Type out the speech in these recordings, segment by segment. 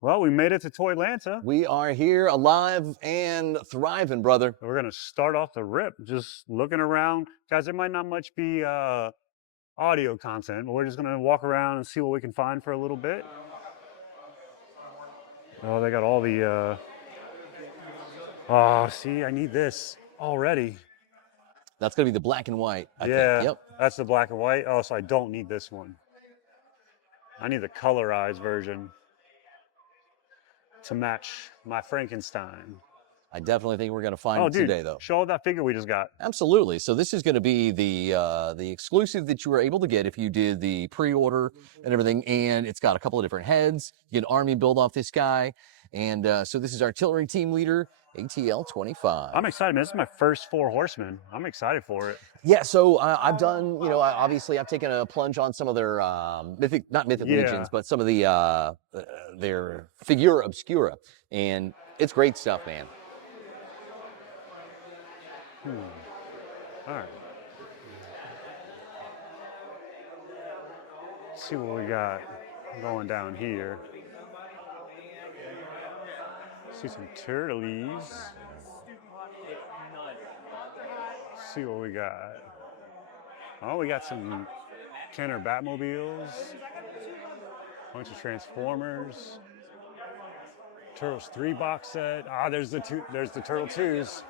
Well, we made it to Toylanta. We are here alive and thriving, brother. We're going to start off the rip, just looking around. Guys, there might not much be audio content, but we're just going to walk around and see what we can find for a little bit. Oh, they got all the... Oh, see, I need this already. That's going to be the black and white, I think. Yep. That's the black and white. Oh, so I don't need this one. I need the colorized version to match my Frankenstein. I definitely think we're going to find it today, though. Show that figure we just got. Absolutely. So this is going to be the exclusive that you were able to get if you did the pre-order and everything. And it's got a couple of different heads. You get an army build off this guy. And so this is artillery team leader, ATL 25. I'm excited, man. This is my first 4 Horsemen. I'm excited for it. Yeah, so I've done, obviously I've taken a plunge on some of their not mythic legions, but some of the their figura obscura, and it's great stuff, man. All right. Let's see what we got going down here. See some turtles. See what we got. Oh, we got some Kenner Batmobiles. Bunch of Transformers. Turtles 3 box set. Ah, there's the Turtle 2s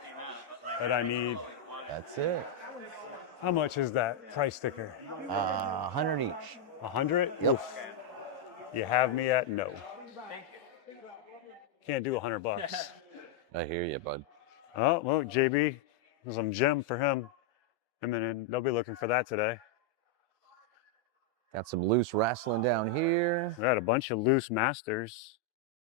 that I need. That's it. How much is that price sticker? 100 each. 100? Yep. Oof. You have me at no. Can't do $100. I hear you, bud. Oh, well, JB, there's some gem for him. And then they'll be looking for that today. Got some loose wrestling down here. We got a bunch of loose masters.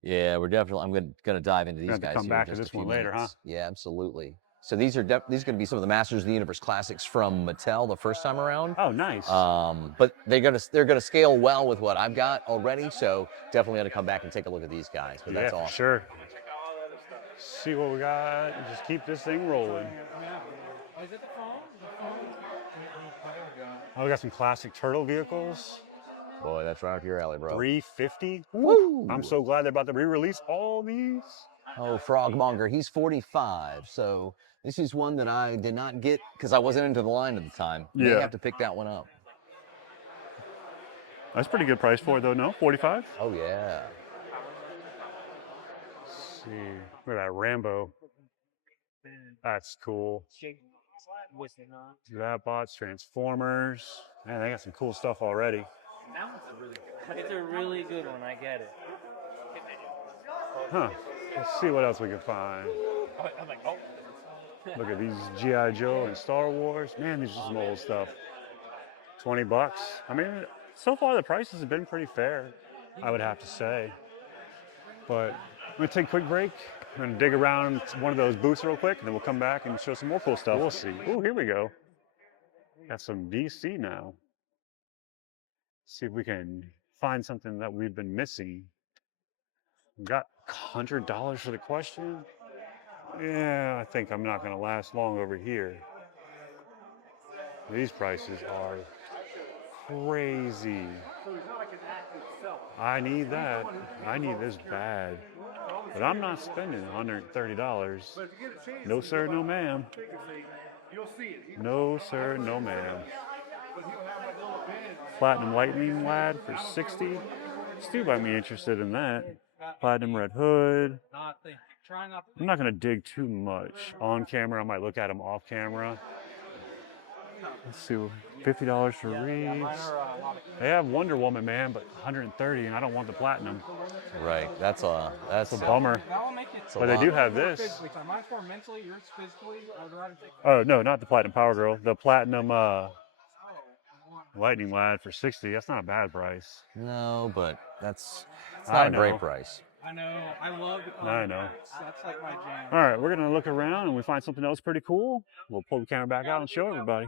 Yeah, we're definitely. I'm gonna dive into these guys. Come here back in to just this one later, huh? Yeah, absolutely. So these are these are going to be some of the Masters of the Universe classics from Mattel the first time around. Oh, nice. But they're gonna scale well with what I've got already. So definitely gonna come back and take a look at these guys. But that's awesome. Sure. See what we got. Just keep this thing rolling. Oh, we got some classic turtle vehicles. Boy, that's right up your alley, bro. 350. Woo! I'm so glad they're about to re-release all these. Oh, Frogmonger, he's 45. So this is one that I did not get because I wasn't into the line at the time. You have to pick that one up. That's pretty good price for it, though, no? 45? Oh, yeah. Let's see. Look at that Rambo. That's cool. Zapbots, Transformers. Man, they got some cool stuff already. It's a really good one. I get it. Huh. Let's see what else we can find. Look at these G.I. Joe and Star Wars. Man, these are some old stuff. 20 bucks. I mean, so far the prices have been pretty fair, I would have to say. But I'm going to take a quick break. I'm going to dig around one of those booths real quick, and then we'll come back and show some more cool stuff. We'll see. Oh, here we go. Got some DC now. See if we can find something that we've been missing. We got $100 for the question. Yeah, I think I'm not going to last long over here. These prices are crazy. I need that. I need this bad. But I'm not spending $130. No, sir, no, ma'am. No, sir, no, ma'am. Platinum Lightning Lad for 60. Stu might be interested in that. Platinum Red Hood. I'm not going to dig too much on camera. I might look at him off camera. Let's see, $50 for Reeves. They have Wonder Woman, man, but $130, and I don't want the platinum. Right, that's a bummer. But they do have this. Oh no, not the platinum Power Girl. The platinum Lightning Lad for 60. That's not a bad price. No, but it's not a great price. I know. I love the color. I know. That's like my jam. All right, we're gonna look around and we find something else pretty cool. We'll pull the camera back out and show everybody.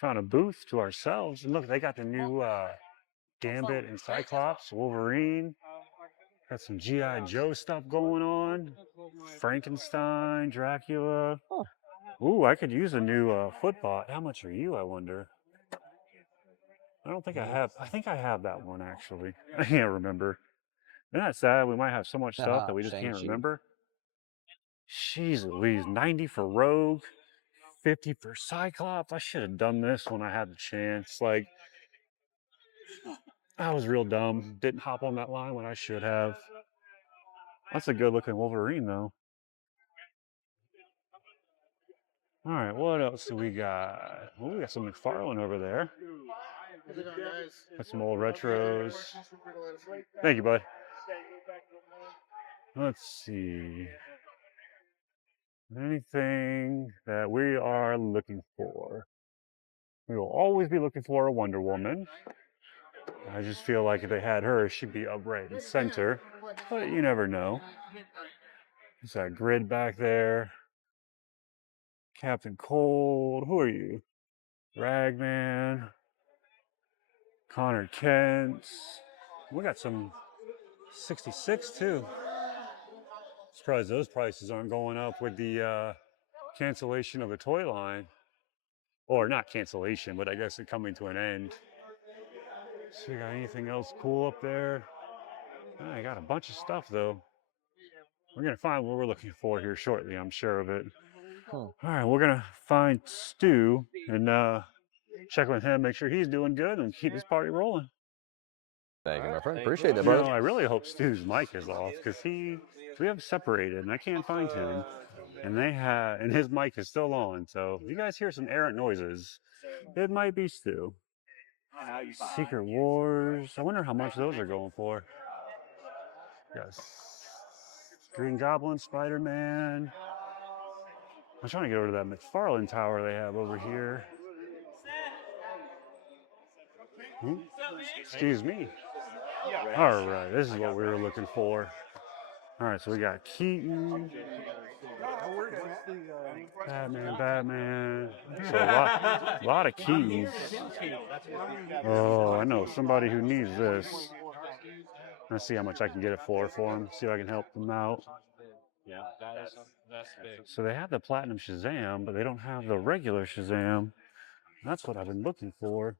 Found a booth to ourselves, and look, they got the new Gambit and Cyclops, Wolverine. Got some G.I. Joe stuff going on. Frankenstein, Dracula. Ooh, I could use a new Footbot. How much are you, I wonder? I don't think I have. I think I have that one, actually. I can't remember. Isn't that sad? We might have so much stuff that we just can't Shang-Chi. remember. Jeez Louise, 90 for Rogue, 50 for Cyclops. I should have done this when I had the chance. Like, I was real dumb. Didn't hop on that line when I should have. That's a good looking Wolverine, though. All right, what else do we got? Oh, we got some McFarlane over there. Got some old retros. Thank you, bud. Let's see. Anything that we are looking for? We will always be looking for a Wonder Woman. I just feel like if they had her, she'd be upright in center. But you never know. There's that grid back there. Captain Cold. Who are you? Ragman. Connor Kent. We got some 66 too. Surprised those prices aren't going up with the cancellation of the toy line. Or not cancellation, but I guess it coming to an end. So we got anything else cool up there? I got a bunch of stuff though. We're gonna find what we're looking for here shortly, I'm sure of it. All right, we're gonna find Stu and check with him, make sure he's doing good, and keep this party rolling. Thank you, my friend. Appreciate that, You brother. know, I really hope Stu's mic is off because we have separated and I can't find him, and his mic is still on. So if you guys hear some errant noises, it might be Stu. Secret Wars. I wonder how much those are going for. Yes. Green Goblin, Spider-Man. I'm trying to get over to that McFarlane tower they have over here. Excuse me. All right, this is what we were looking for. All right, so we got Keaton. Batman. So a lot of keys. Oh, I know somebody who needs this. Let's see how much I can get it for him. See if I can help them out. Yeah, that's big. So they have the Platinum Shazam, but they don't have the regular Shazam. That's what I've been looking for.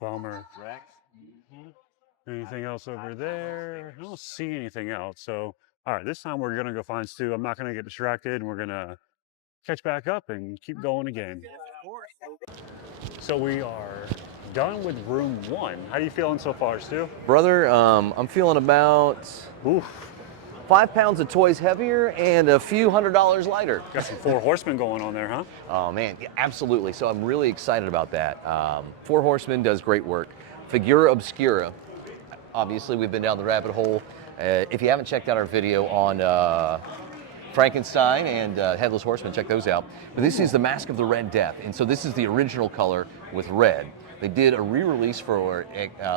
Bummer. Anything else over there? I don't see anything else. So, all right, this time we're going to go find Stu. I'm not going to get distracted, and we're going to catch back up and keep going again. So we are done with room 1. How are you feeling so far, Stu? Brother, I'm feeling about 5 pounds of toys heavier and a few $100s lighter. Got some 4 Horsemen going on there, huh? Oh man, yeah, absolutely. So I'm really excited about that. 4 Horsemen does great work. Figura Obscura. Obviously, we've been down the rabbit hole. If you haven't checked out our video on Frankenstein and Headless Horseman, check those out. But this is the Mask of the Red Death, and so this is the original color with red. They did a re-release for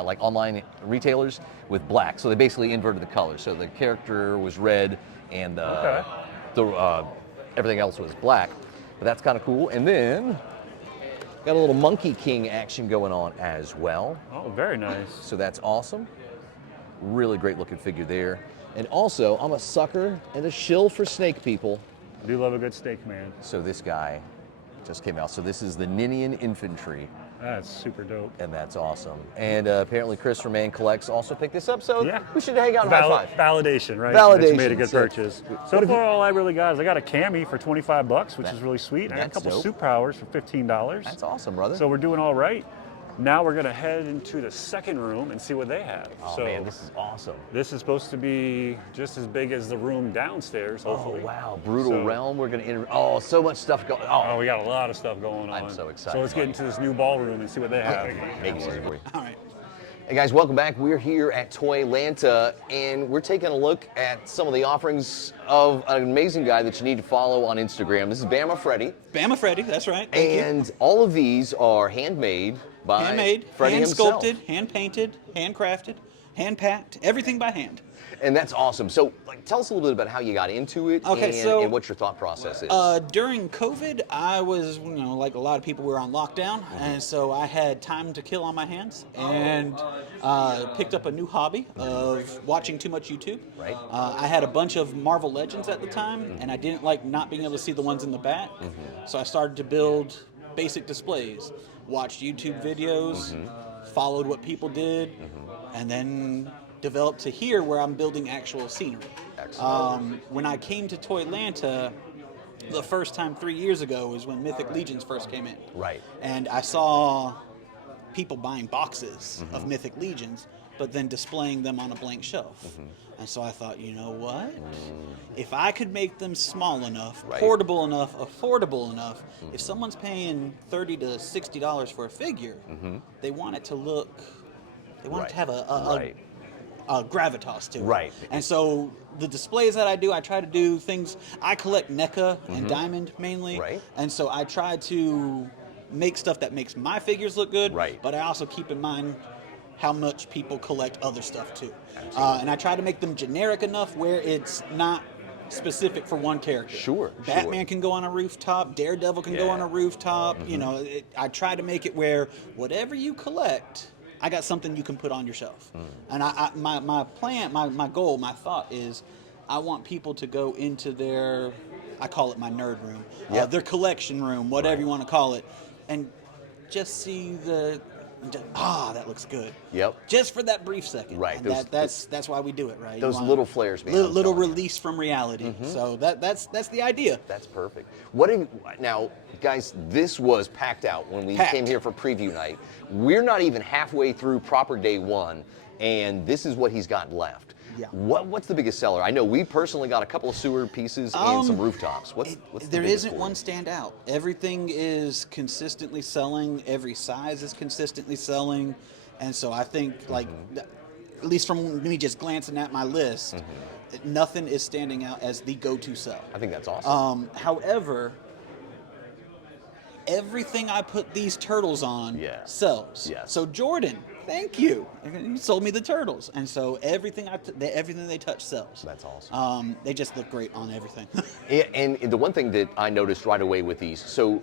like online retailers with black, so they basically inverted the color. So the character was red and everything else was black. But that's kind of cool. And then got a little Monkey King action going on as well. Oh, very nice. So that's awesome. Really great looking figure there. And also, I'm a sucker and a shill for snake people. I do love a good steak, man. So this guy just came out. So this is the Ninian Infantry. That's super dope. And that's awesome. And apparently Chris from Man Collects also picked this up, so yeah, we should hang out and high five. Validation, right? Validation. That you made a good purchase. So far, all I really got is I got a cami for $25, which is really sweet. I got a couple Soup Powers for $15. That's awesome, brother. So we're doing all right. Now we're gonna head into the second room and see what they have. Oh so man, this is awesome. This is supposed to be just as big as the room downstairs, hopefully. Oh wow, Brutal Realm. We're gonna so much stuff going. Oh, we got a lot of stuff going on. I'm so excited. So let's get into this new ballroom and see what they have. All right. Hey guys, welcome back. We're here at Toylanta, and we're taking a look at some of the offerings of an amazing guy that you need to follow on Instagram. This is Bama Freddy. Bama Freddy, that's right. And all of these are handmade by Freddy hand himself. sculpted, hand painted, handcrafted, hand packed, everything by hand. And that's awesome. So, tell us a little bit about how you got into it and what your thought process is. During COVID, I was, like a lot of people, we were on lockdown, and so I had time to kill on my hands, and picked up a new hobby of watching too much YouTube. Right. I had a bunch of Marvel Legends at the time, and I didn't like not being able to see the ones in the back, so I started to build basic displays, watched YouTube videos, followed what people did, and then developed to here where I'm building actual scenery. Excellent. When I came to Toylanta, the first time 3 years ago was when Mythic Legions first came in. Right. And I saw people buying boxes of Mythic Legions, but then displaying them on a blank shelf. And so I thought, you know what? If I could make them small enough, Right. portable enough, affordable enough, if someone's paying $30 to $60 for a figure, they want it to look, they want it to have Right. a gravitas to it. Right. And so the displays that I do, I try to do things. I collect NECA and Diamond mainly. Right. And so I try to make stuff that makes my figures look good. Right. But I also keep in mind how much people collect other stuff too. Absolutely. And I try to make them generic enough where it's not specific for one character. Sure, Batman sure. can go on a rooftop. Daredevil can go Yeah. on a rooftop. You know, I try to make it where whatever you collect, I got something you can put on your shelf. And my plan, my goal, my thought is, I want people to go into their, I call it my nerd room, Yep. their collection room, whatever Right. you want to call it, and just see that looks good. Yep. Just for that brief second. Right. And that's why we do it, right? You Those want little flares, man. Little, I'm little telling you. release from reality. So that's the idea. That's perfect. What have, now, guys, this was packed out when we Packed. came here for preview night. We're not even halfway through proper day one, and this is what he's got left. Yeah. What's the biggest seller? I know we personally got a couple of sewer pieces and some rooftops. What's the There biggest isn't for one you? standout. Everything is consistently selling. Every size is consistently selling. And so I think, like, at least from me just glancing at my list, nothing is standing out as the go-to sell. I think that's awesome. However, everything I put these turtles on Yes. sells. Yes. So Jordan, thank you. You sold me the turtles, and so everything everything they touch sells. That's awesome. They just look great on everything. And the one thing that I noticed right away with these, so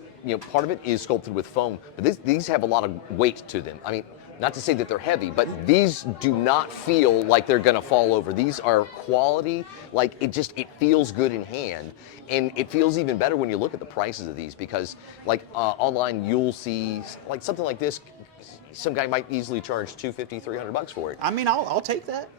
part of it is sculpted with foam, but these have a lot of weight to them. I mean, not to say that they're heavy, but these do not feel like they're gonna fall over. These are quality, like it feels good in hand. And it feels even better when you look at the prices of these, because like online you'll see like something like this, some guy might easily charge $250, $300 for it. I mean, I'll take that.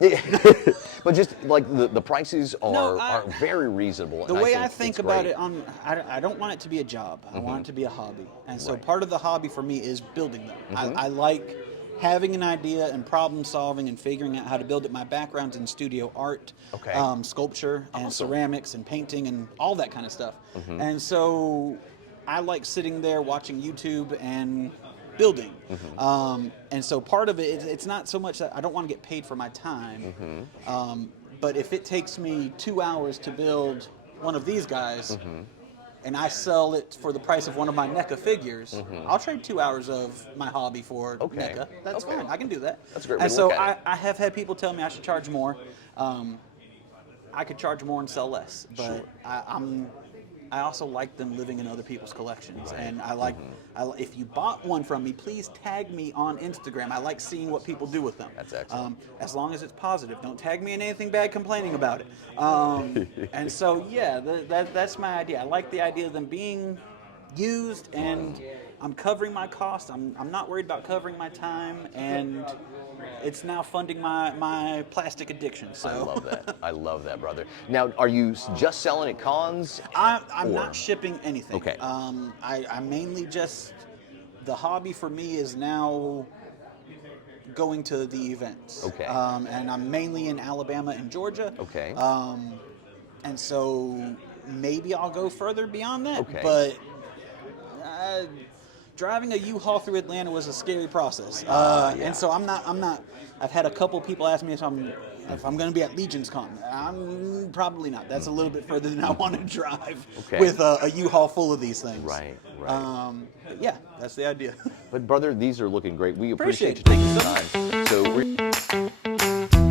But just like the prices No, are very reasonable. The and way I think it's about great. it, I don't want it to be a job. I want it to be a hobby. And so Right. part of the hobby for me is building them. I like having an idea and problem solving and figuring out how to build it. My background's in studio art, Okay. sculpture and ceramics and painting and all that kind of stuff. And so I like sitting there watching YouTube and building. And so part of it's not so much that I don't want to get paid for my time, but if it takes me 2 hours to build one of these guys, and I sell it for the price of one of my NECA figures, I'll trade 2 hours of my hobby for Okay. NECA. That's Okay. fine. I can do that. That's a great way And to so look at it. I have had people tell me I should charge more. I could charge more and sell less, but Sure. I also like them living in other people's collections, and I like. If you bought one from me, please tag me on Instagram. I like seeing what people do with them. That's excellent. As long as it's positive, don't tag me in anything bad complaining about it. And so yeah, that's my idea. I like the idea of them being used, and I'm covering my cost. I'm not worried about covering my time, and it's now funding my plastic addiction. So I love that. I love that, brother. Now, are you just selling at cons? I'm or- not shipping anything. Okay. I mainly just, the hobby for me is now going to the events. Okay. And I'm mainly in Alabama and Georgia. Okay. And so maybe I'll go further beyond that. Okay. But driving a U-Haul through Atlanta was a scary process. Yeah. And so I'm not. I've had a couple people ask me if I'm going to be at Legion's Con. I'm probably not. That's a little bit further than I want to drive Okay. with a U-Haul full of these things. Right. But yeah, that's the idea. But brother, these are looking great. We appreciate Appreciate you it. taking the time. So we're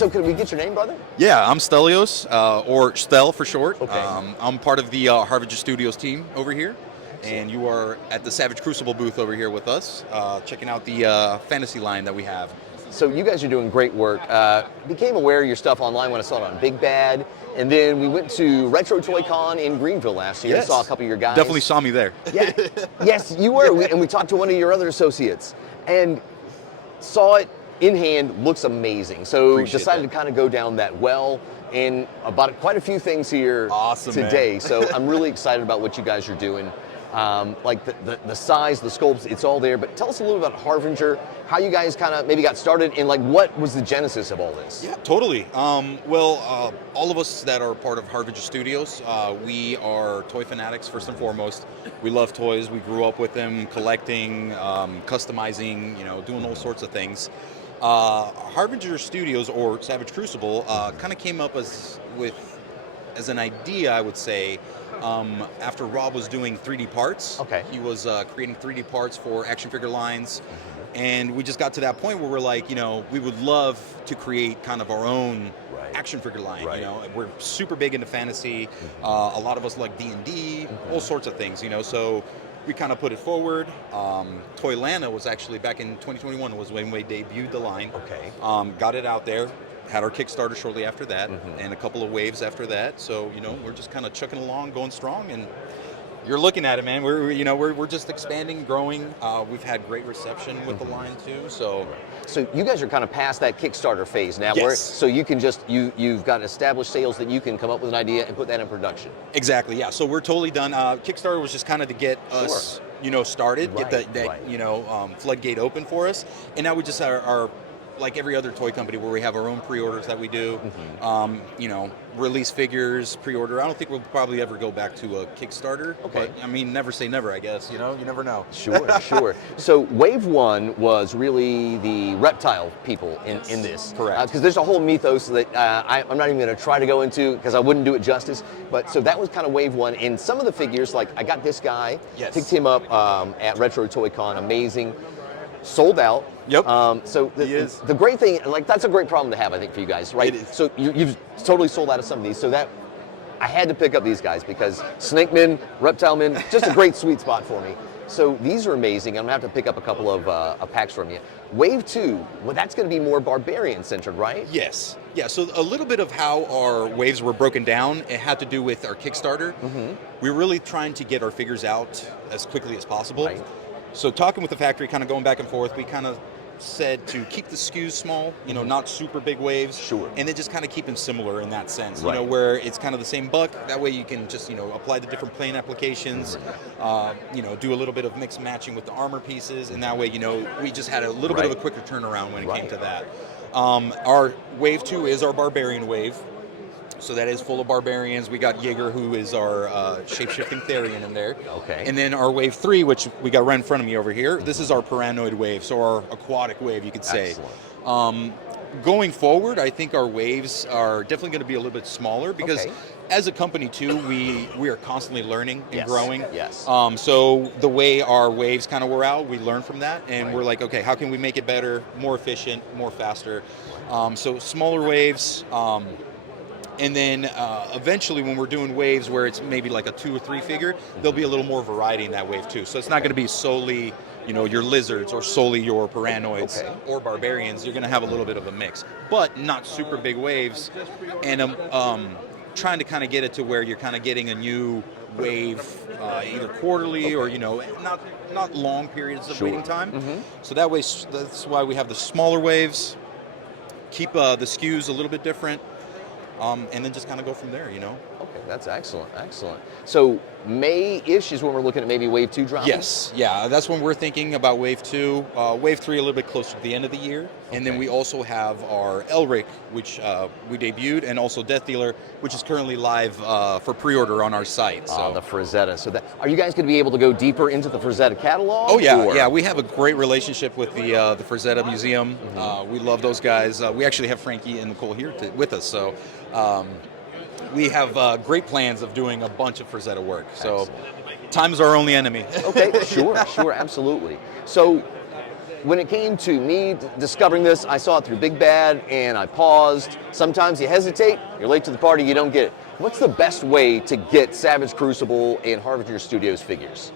So could we get your name, brother? Yeah, I'm Stelios, or Stel for short. Okay. I'm part of the Harbinger Studios team over here, and you are at the Savage Crucible booth over here with us, checking out the fantasy line that we have. So you guys are doing great work. Became aware of your stuff online when I saw it on Big Bad, and then we went to Retro Toy Con in Greenville last year. Yes. Saw a couple of your guys. Definitely saw me there. Yeah. Yes, you were. And we talked to one of your other associates and saw it in hand. Looks amazing. So Appreciate decided that. to kind of go down that well and about quite a few things here Awesome, today. man. So I'm really excited about what you guys are doing. Like the size, the sculpts, it's all there. But tell us a little about Harbinger, how you guys kind of maybe got started, and like what was the genesis of all this? Yeah, totally. Well, all of us that are part of Harbinger Studios, we are toy fanatics first and foremost. We love toys. We grew up with them, collecting, customizing, doing all sorts of things. Harbinger Studios, or Savage Crucible, kind of came up as an idea, I would say, after Rob was doing 3D parts. Okay. He was creating 3D parts for action figure lines. And we just got to that point where we're like, we would love to create kind of our own action figure line. Right. We're super big into fantasy. A lot of us like D&D, all sorts of things, so we kind of put it forward. Toylanta was actually back in 2021 was when we debuted the line. Okay. Got it out there. Had our Kickstarter shortly after that, and a couple of waves after that. So we're just kind of chucking along, going strong, and you're looking at it, man. We're just expanding, growing. We've had great reception with the line too. So you guys are kind of past that Kickstarter phase now, Yes. where so you can just you've got established sales that you can come up with an idea and put that in production. exactly, yeah. So we're totally done. Kickstarter was just kind of to get us, started, Right, get that floodgate open for us, and now we just are like every other toy company where we have our own pre-orders that we do, release figures, pre-order. I don't think we'll probably ever go back to a Kickstarter. Okay. But, never say never, I guess. You never know. Sure. So wave one was really the reptile people in this. Correct. Because there's a whole mythos that I'm not even going to try to go into because I wouldn't do it justice. But so that was kind of wave one. And some of the figures, like I got this guy, Yes. picked him up at Retro Toy Con, amazing. Sold out. Yep. So He is. the great thing, like that's a great problem to have, I think, for you guys, right? It is. So you've totally sold out of some of these. So that I had to pick up these guys because Snake Men, Reptile Men, just a great sweet spot for me. So these are amazing. I'm gonna have to pick up a couple of packs from you. Wave two, well, that's gonna be more barbarian centered, right? Yes. Yeah, so a little bit of how our waves were broken down, it had to do with our Kickstarter. We were really trying to get our figures out as quickly as possible. Right. So talking with the factory, kind of going back and forth, we kind of said to keep the SKUs small, not super big waves. Sure. And then just kind of keep them similar in that sense, Right. where it's kind of the same buck. That way you can just, apply the different plane applications, do a little bit of mix matching with the armor pieces. And that way, we just had a little bit of a quicker turnaround when it came to that. Our wave 2 is our barbarian wave. So that is full of barbarians. We got Jaeger, who is our shape-shifting Therian in there. Okay. And then our wave 3, which we got right in front of me over here, this is our Paranoid wave, so our aquatic wave, you could say. Excellent. Going forward, I think our waves are definitely going to be a little bit smaller because Okay. as a company too, we are constantly learning and Yes, growing. yes. So the way our waves kind of were out, we learned from that, and we're like, okay, how can we make it better, more efficient, more faster? So smaller waves. And then eventually when we're doing waves where it's maybe like a 2 or 3 figure, there'll be a little more variety in that wave too. So it's not going to be solely, your lizards or solely your paranoids or barbarians. You're going to have a little bit of a mix, but not super big waves. And trying to kind of get it to where you're kind of getting a new wave either quarterly or, not long periods of waiting time. So that way, that's why we have the smaller waves, keep the SKUs a little bit different. And then just kind of go from there, Okay, that's excellent. So May-ish is when we're looking at maybe wave 2 dropping? Yes, yeah, that's when we're thinking about wave 2. Wave 3 a little bit closer to the end of the year. And then we also have our Elric, which we debuted, and also Death Dealer, which is currently live for pre-order on our site. So. The Frazetta. So are you guys going to be able to go deeper into the Frazetta catalog? Oh yeah, or? yeah. We have a great relationship with the Frazetta Museum. We love those guys. We actually have Frankie and Nicole here with us, so we have great plans of doing a bunch of Frazetta work. So time's our only enemy. Okay, sure, absolutely. So when it came to me discovering this, I saw it through Big Bad and I paused. Sometimes you hesitate, you're late to the party, you don't get it. What's the best way to get Savage Crucible and Harbinger Studios figures?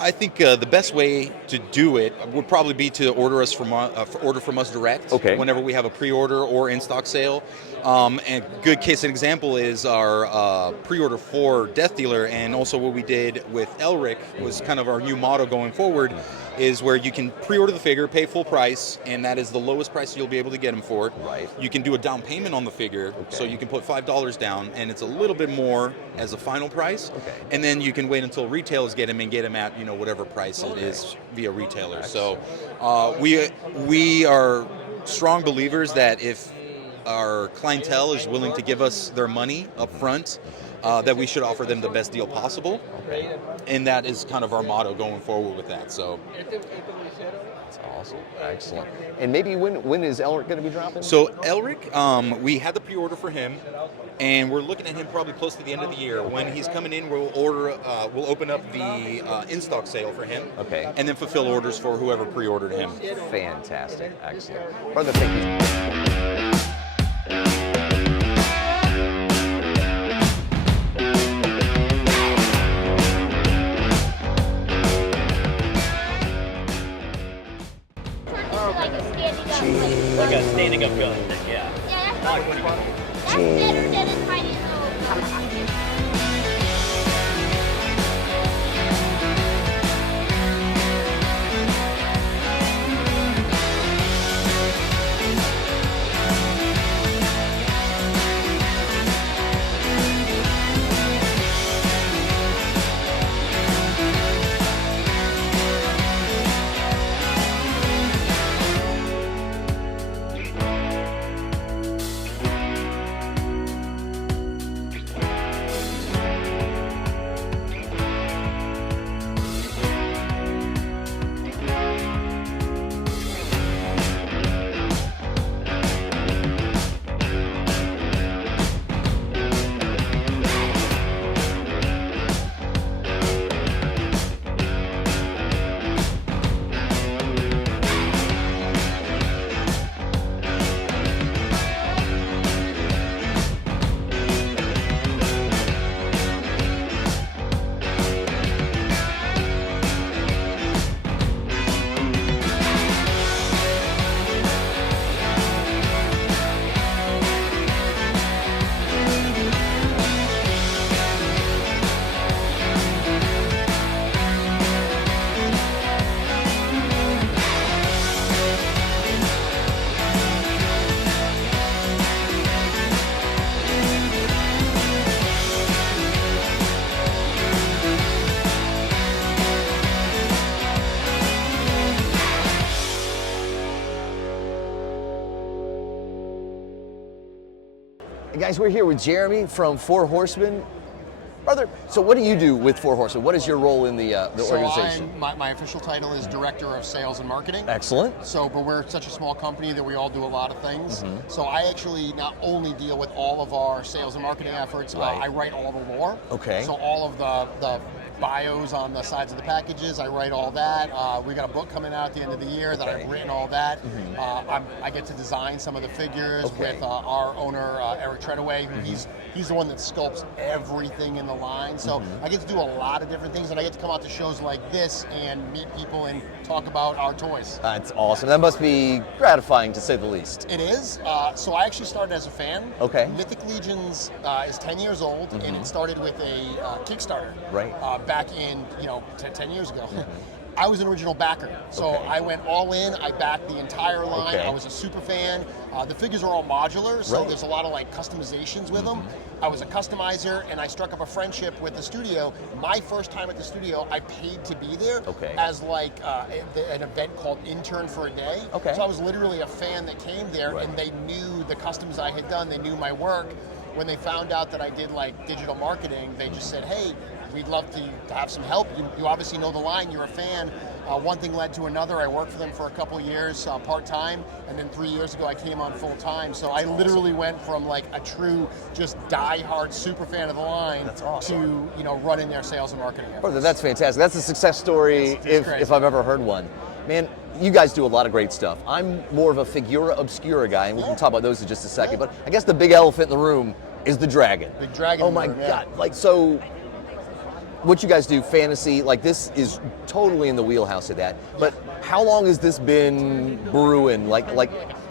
I think the best way to do it would probably be to order from us direct. Okay. Whenever we have a pre-order or in-stock sale. And good case and example is our pre-order for Death Dealer, and also what we did with Elric was kind of our new motto going forward, is where you can pre-order the figure, pay full price, and that is the lowest price you'll be able to get them for. Right. You can do a down payment on the figure, so you can put $5 down, and it's a little bit more as a final price. Okay. And then you can wait until retailers get them and get them at whatever price it is via retailer. So we are strong believers that if our clientele is willing to give us their money up front, that we should offer them the best deal possible. Okay. And that is kind of our motto going forward with that. So That's awesome. Excellent. And maybe when is Elric going to be dropping? So Elric, we had the pre-order for him, and we're looking at him probably close to the end of the year. When he's coming in, we'll open up the in-stock sale for him. Okay. And then fulfill orders for whoever pre-ordered him. Fantastic. Excellent. Brother, thank you. Like a standing up gun. Yeah. Yeah, that's better than a tiny little. Guys, we're here with Jeremy from Four Horsemen. Brother, so what do you do with Four Horsemen? What is your role in the organization? My official title is Director of Sales and Marketing. Excellent. But we're such a small company that we all do a lot of things. So I actually not only deal with all of our sales and marketing efforts, Right. I write all the lore. Okay. So all of the bios on the sides of the packages, I write all that. We got a book coming out at the end of the year that Okay. I've written all that. I get to design some of the figures Okay. with our owner, Eric Treadaway, who he's the one that sculpts everything in the line. So I get to do a lot of different things, and I get to come out to shows like this and meet people and talk about our toys. That's awesome. That must be gratifying, to say the least. It is. So I actually started as a fan. Okay. Mythic Legions is 10 years old, and it started with a Kickstarter. Right. Back in 10 years ago. I was an original backer, so Okay. I went all in. I backed the entire line. Okay. I was a super fan. The figures are all modular, so Right. there's a lot of customizations with them. I was a customizer, and I struck up a friendship with the studio. My first time at the studio, I paid to be there Okay. as an event called Intern for a Day. Okay. So I was literally a fan that came there, Right. and they knew the customs I had done. They knew my work. When they found out that I did digital marketing, they just said, "Hey, we'd love to have some help. You obviously know the line. You're a fan." One thing led to another. I worked for them for a couple years part-time, and then 3 years ago I came on full-time. So I literally went from a true just die-hard super fan of the line That's awesome. to running their sales and marketing efforts. Brother, that's fantastic. That's a success story It's crazy. if I've ever heard one. Man, you guys do a lot of great stuff. I'm more of a Figura Obscura guy, and we can talk about those in just a second. But I guess the big elephant in the room is the dragon. Big dragon. Oh my in the room, God! Like, so, what you guys do, fantasy, like this is totally in the wheelhouse of that. But how long has this been brewing? Like.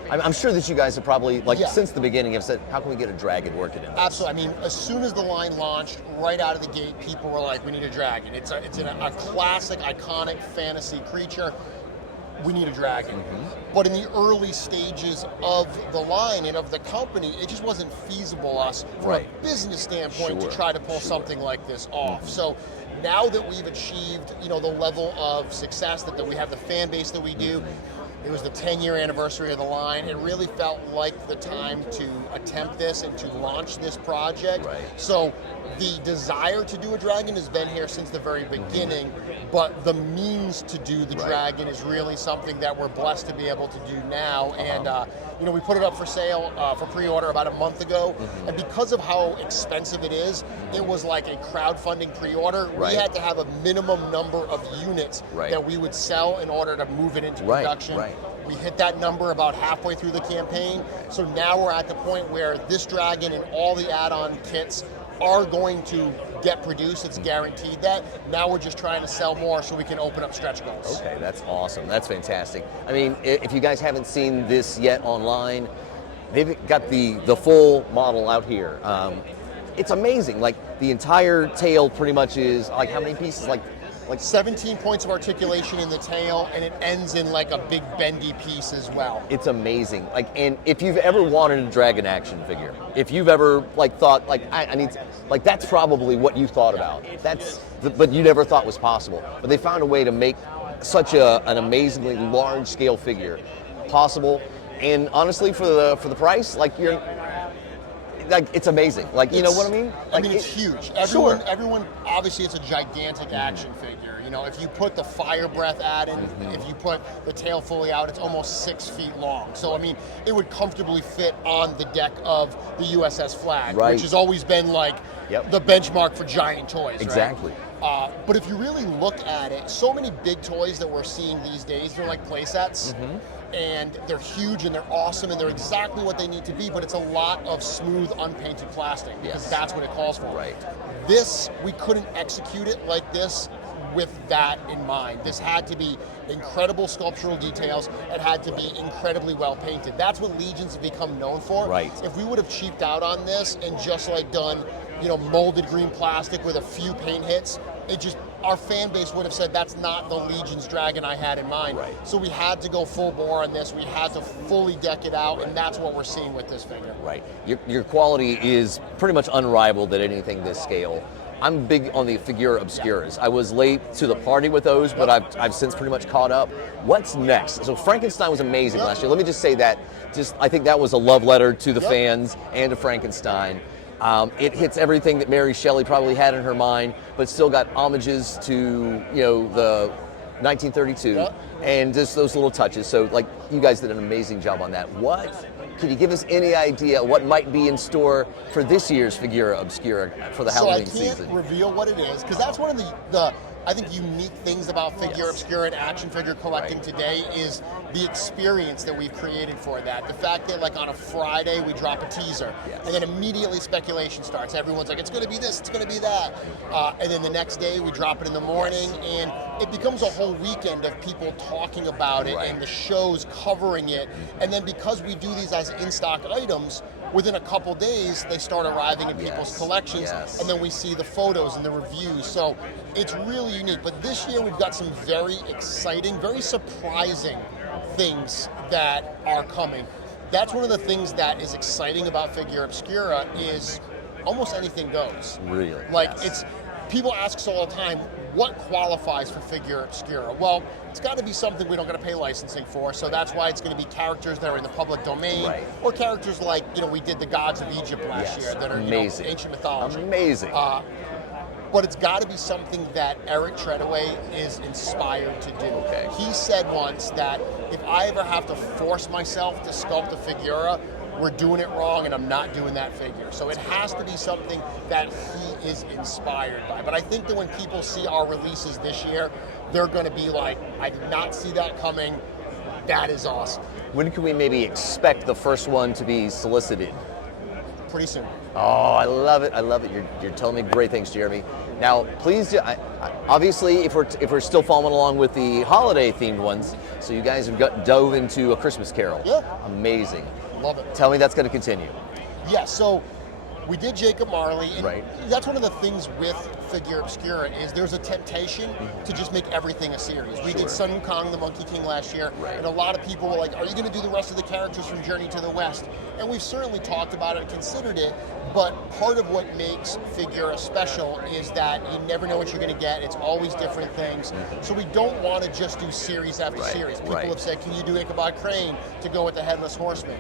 I'm sure that you guys have probably, since the beginning, have said, how can we get a dragon working in this? Absolutely. I mean, as soon as the line launched, right out of the gate, people were like, we need a dragon. It's a classic, iconic fantasy creature. We need a dragon. But in the early stages of the line and of the company, it just wasn't feasible us from a business standpoint to try to pull something like this off. So now that we've achieved, the level of success that we have, the fan base that we do, it was the 10-year anniversary of the line. It really felt like the time to attempt this and to launch this project. So the desire to do a dragon has been here since the very beginning, but the means to do the dragon is really something that we're blessed to be able to do now. And we put it up for sale for pre-order about a month ago, and because of how expensive it is, it was like a crowdfunding pre-order. We had to have a minimum number of units that we would sell in order to move it into production. We hit that number about halfway through the campaign, so now we're at the point where this dragon and all the add-on kits are going to get produced. It's guaranteed that. Now we're just trying to sell more so we can open up stretch goals. Okay, that's awesome. That's fantastic. I mean, if you guys haven't seen this yet online, they've got the full model out here. It's amazing. Like, the entire tail pretty much is, like, how many pieces? Like 17 points of articulation in the tail, and it ends in like a big bendy piece as well. It's amazing. Like, and if you've ever wanted a dragon action figure, if you've ever thought I need to, that's probably what you thought about. But you never thought was possible. But they found a way to make such an amazingly large scale figure possible, and honestly, for the price, it's amazing. You know what I mean? It's huge. Everyone, obviously, it's a gigantic action figure. If you put the fire breath add-in, if you put the tail fully out, it's almost 6 feet long. So, it would comfortably fit on the deck of the USS Flag, which has always been the benchmark for giant toys. Exactly. But if you really look at it, so many big toys that we're seeing these days, they're like play sets. And they're huge and they're awesome and they're exactly what they need to be, but it's a lot of smooth, unpainted plastic because that's what it calls for. This, we couldn't execute it like this with that in mind. This had to be incredible sculptural details. It had to be incredibly well painted. That's what Legions have become known for. If we would have cheaped out on this and just done, molded green plastic with a few paint hits, our fan base would have said that's not the Legion's dragon I had in mind. So we had to go full bore on this. We had to fully deck it out, and that's what we're seeing with this figure. Your quality is pretty much unrivaled at anything this scale. I'm big on the Figura Obscuras. I was late to the party with those, but I've since pretty much caught up. What's next? So Frankenstein was amazing last year. Let me just say that. I think that was a love letter to the fans and to Frankenstein. It hits everything that Mary Shelley probably had in her mind, but still got homages to the 1932 and just those little touches. So you guys did an amazing job on that. Can you give us any idea what might be in store for this year's Figura Obscura for the Halloween season? So I can't reveal what it is because that's one of the I think unique things about Figura Obscura and action figure collecting today is the experience that we've created for that. The fact that on a Friday we drop a teaser and then immediately speculation starts. Everyone's like, it's going to be this, it's going to be that. And then the next day we drop it in the morning and it becomes a whole weekend of people talking about it and the shows covering it. And then because we do these as in-stock items, within a couple days they start arriving in people's collections and then we see the photos and the reviews. So it's really unique. But this year we've got some very exciting, very surprising things that are coming. That's one of the things that is exciting about Figura Obscura is almost anything goes. Really? It's people ask us all the time, what qualifies for Figura Obscura? Well, it's got to be something we don't got to pay licensing for, so that's why it's going to be characters that are in the public domain, or characters like, we did the Gods of Egypt last year that are ancient mythology. Amazing. But it's got to be something that Eric Treadaway is inspired to do. He said once that if I ever have to force myself to sculpt a Figura, we're doing it wrong and I'm not doing that figure. So it has to be something that he is inspired by. But I think that when people see our releases this year, they're going to be like, I did not see that coming. That is awesome. When can we maybe expect the first one to be solicited? Pretty soon. Oh, I love it. I love it. You're telling me great things, Jeremy. Now, please, obviously, if we're still following along with the holiday-themed ones, so you guys have dove into A Christmas Carol. Yeah. Amazing. Love it. Tell me that's going to continue. Yeah, so we did Jacob Marley, and Right. that's one of the things with Figure Obscura is there's a temptation to just make everything a series. We did Sun Wukong, the Monkey King last year, and a lot of people were like, are you going to do the rest of the characters from Journey to the West? And we've certainly talked about it and considered it, but part of what makes Figura special is that you never know what you're going to get. It's always different things. So we don't want to just do series after series. People have said, can you do Ichabod Crane to go with the Headless Horseman?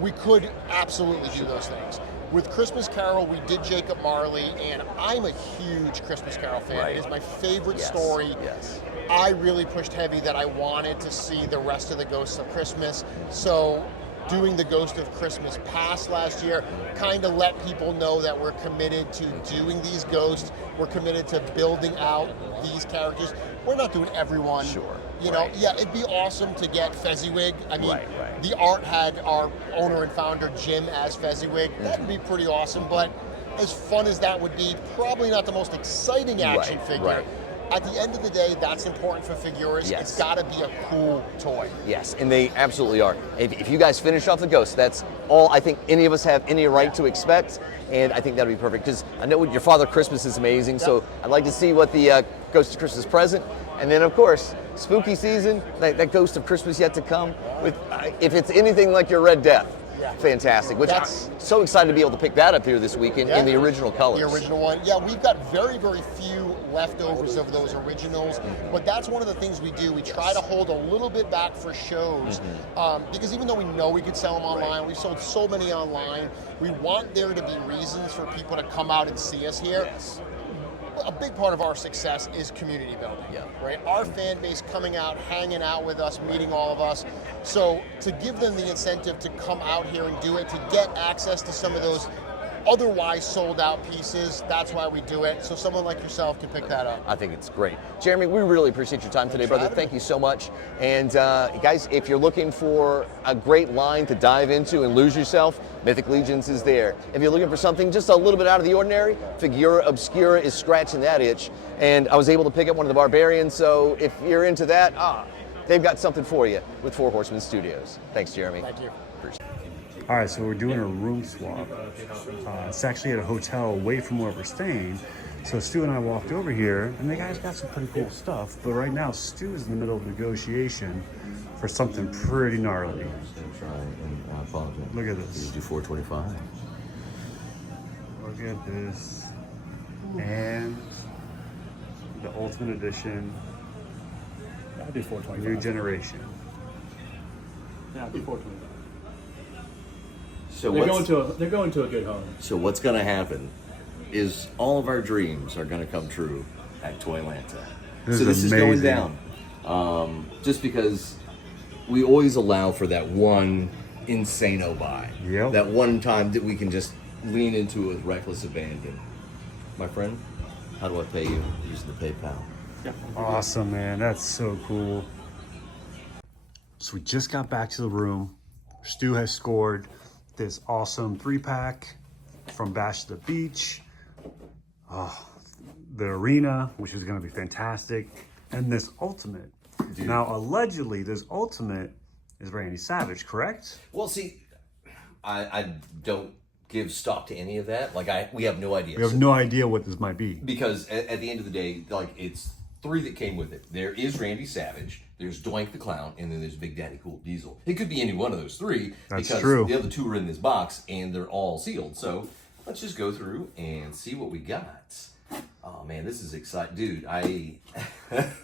We could absolutely do those things. With Christmas Carol, we did Jacob Marley, and I'm a huge Christmas Carol fan. Right. It is my favorite story. Yes. I really pushed heavy that I wanted to see the rest of the Ghosts of Christmas. So doing the Ghost of Christmas Past last year kind of let people know that we're committed to doing these ghosts. We're committed to building out these characters. We're not doing everyone. Sure. You know, yeah, it'd be awesome to get Fezziwig. I mean, Right. the art had our owner and founder Jim as Fezziwig. That would be pretty awesome, but as fun as that would be, probably not the most exciting action figure. right. At the end of the day, that's important for figures. Yes. It's got to be a cool toy. Yes, and they absolutely are. If you guys finish off the Ghost, that's all I think any of us have any right to expect, and I think that'll be perfect, because I know your Father Christmas is amazing, so I'd like to see what the Ghost of Christmas Present, and then of course, spooky season, that Ghost of Christmas yet to come, with if it's anything like your Red Death. Fantastic, which I'm so excited to be able to pick that up here this weekend in the original colors. The original one. Yeah, we've got very, very few leftovers of those originals, but that's one of the things we do. We try to hold a little bit back for shows, because even though we know we could sell them online, we've sold so many online, we want there to be reasons for people to come out and see us here. Yes. A big part of our success is community building, right? Our fan base coming out, hanging out with us, meeting all of us. So to give them the incentive to come out here and do it, to get access to some of those otherwise sold out pieces, that's why we do it. So someone like yourself can pick that up. I think it's great. Jeremy, we really appreciate your time today, brother. Thank you so much. And guys, if you're looking for a great line to dive into and lose yourself, Mythic Legions is there. If you're looking for something just a little bit out of the ordinary, Figura Obscura is scratching that itch. And I was able to pick up one of the Barbarians, so if you're into that, they've got something for you with Four Horsemen Studios. Thanks, Jeremy. Thank you. All right, so we're doing a room swap. It's actually at a hotel away from where we're staying. So Stu and I walked over here, and the guy's got some pretty cool stuff. But right now, Stu is in the middle of negotiation for something pretty gnarly. Look at this. Do 425. Look at this. And the Ultimate Edition. I'll do 425. New generation. Yeah, I'll do 425. So They're going to a good home. So what's going to happen is all of our dreams are going to come true at Toylanta. This is going down. Just because we always allow for that one insano buy. Yep. That one time that we can just lean into it with reckless abandon. My friend, how do I pay you? Using the PayPal. Yeah. Awesome, man. That's so cool. So we just got back to the room. Stu has scored this awesome 3-pack from Bash to the Beach. The arena, which is going to be fantastic. And this ultimate. Dude. Now, allegedly, this ultimate is Randy Savage, correct? Well, see, I don't give stock to any of that. We have no idea. We have no idea what this might be. Because at the end of the day, it's 3 that came with it. There is Randy Savage, there's Doink the Clown, and then there's Big Daddy Cool Diesel. It could be any one of those 3. That's because true. The other 2 are in this box, and they're all sealed. So let's just go through and see what we got. Oh man, this is exciting, dude. You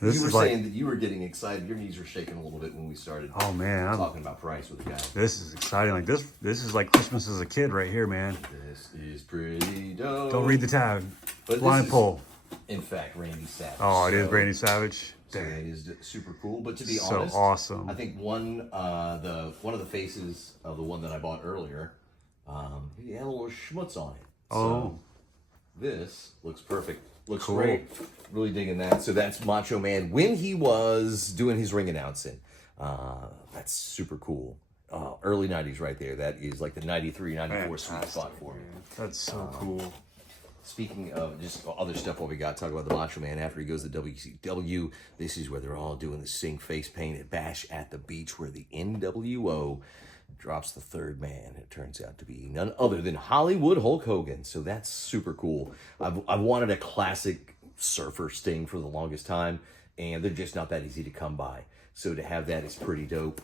were saying that you were getting excited. Your knees were shaking a little bit when we started. Oh man, talking about price with the guy. This is exciting. This is like Christmas as a kid right here, man. This is pretty dope. Don't read the tag. But blind pull. In fact, Randy Savage. Oh, it is Randy Savage. So that is super cool. But to be so honest, awesome. I think one of the faces of the one that I bought earlier, he had a little schmutz on it. So this looks perfect. Looks cool. great. Really digging that. So that's Macho Man when he was doing his ring announcing. That's super cool. Early 90s right there. That is like the 93, 94 sweet spot for me. That's so cool. Speaking of just other stuff, what we got, talk about the Macho Man after he goes to WCW. This is where they're all doing the sing face paint at Bash at the Beach, where the NWO drops the third man. It turns out to be none other than Hollywood Hulk Hogan. So that's super cool. I've wanted a classic surfer Sting for the longest time, and they're just not that easy to come by. So to have that is pretty dope.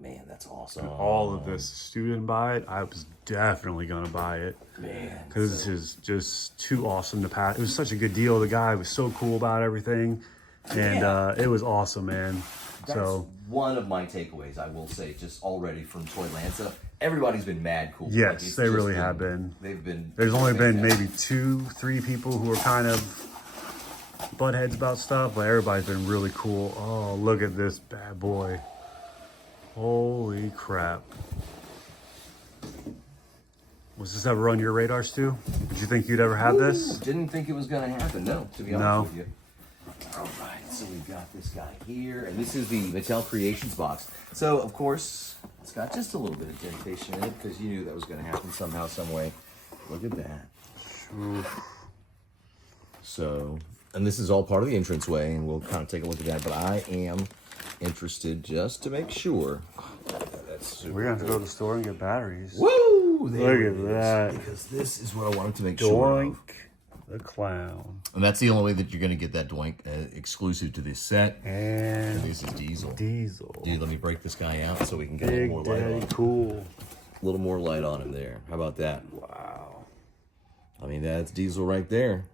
Man, that's awesome. And all of this, Stu didn't buy it. I was definitely gonna buy it, Man, because this is just too awesome to pass. It was such a good deal. The guy was so cool about everything, and it was awesome, man. That's one of my takeaways, I will say, just already from Toylanta. Everybody's been mad cool. Yes, it's they just really have been. They've been. There's only been fantastic. maybe 2-3 people who are kind of butt heads about stuff, but everybody's been really cool. Oh, look at this bad boy. Holy crap. Was this ever on your radar, Stu? Did you think you'd ever have this? Didn't think it was going to happen, no, to be honest No. with you. All right, so we've got this guy here, and this is the Mattel Creations box. So, of course, it's got just a little bit of dentation in it, because you knew that was going to happen somehow, some way. Look at that. Oof. So, and this is all part of the entranceway, and we'll kind of take a look at that, but I am interested just to make sure. That's super We're gonna have to go to the store and get batteries. Woo! There Look it at is, that. because this is what I wanted to make sure of. Doink the clown. And that's the only way that you're going to get that Doink exclusive to this set. And This is Diesel. Diesel. Dude, let me break this guy out so we can get a Big little more light on Daddy him. cool. A little more light on him there. How about that? Wow. I mean, that's Diesel right there.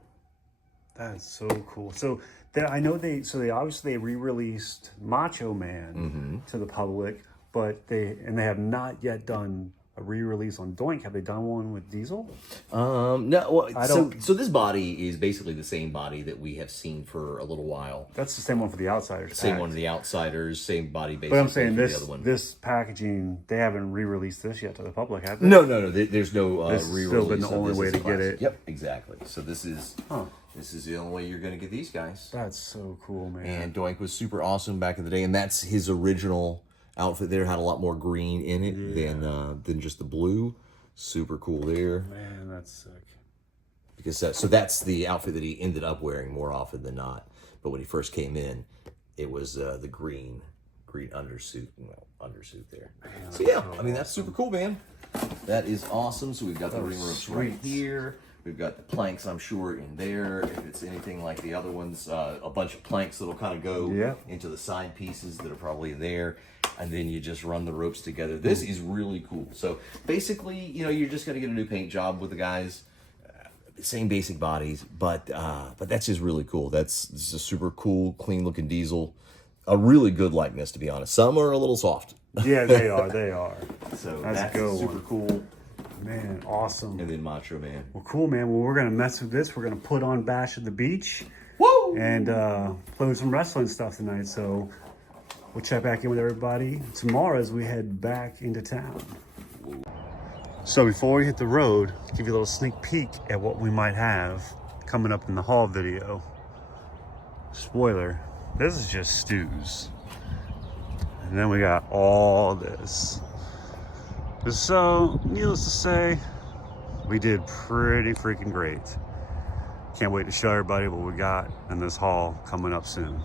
That's so cool. So I know they obviously re-released Macho Man to the public, but they have not yet done a re-release on Doink. Have they done one with Diesel? No. Well, I so this body is basically the same body that we have seen for a little while. That's the same one for the Outsiders. Same pack. one of the Outsiders, same body basically. But I'm saying for this the other one. this packaging, they haven't re-released this yet to the public, have they? No. There's no This has re-release. still been the of only this way as to get classic. it. Yep, exactly. So this is Huh. this is the only way you're going to get these guys. That's so cool, man. And Doink was super awesome back in the day, and that's his original outfit. There had a lot more green in it than just the blue. Super cool there. Man, that's sick. Because so that's the outfit that he ended up wearing more often than not. But when he first came in, it was the green undersuit there. Man, So yeah, I mean that's super cool, man. That is awesome. So we've got the ring ropes right sweet. here. We've got the planks, I'm sure, in there. If it's anything like the other ones, a bunch of planks that'll kind of go into the side pieces that are probably there. And then you just run the ropes together. This is really cool. So basically, you're just going to get a new paint job with the guys. Same basic bodies, but that's just really cool. This is a super cool, clean-looking Diesel. A really good likeness, to be honest. Some are a little soft. Yeah, they are. They are. So That's that's a good super one. cool. Man, awesome. And then Macho Man. Well, cool, man. Well, we're going to mess with this. We're going to put on Bash at the Beach. Woo! And play with some wrestling stuff tonight. So we'll check back in with everybody tomorrow as we head back into town. So before we hit the road, give you a little sneak peek at what we might have coming up in the haul video. Spoiler, this is just Stu's. And then we got all this. So, needless to say, we did pretty freaking great. Can't wait to show everybody what we got in this haul coming up soon.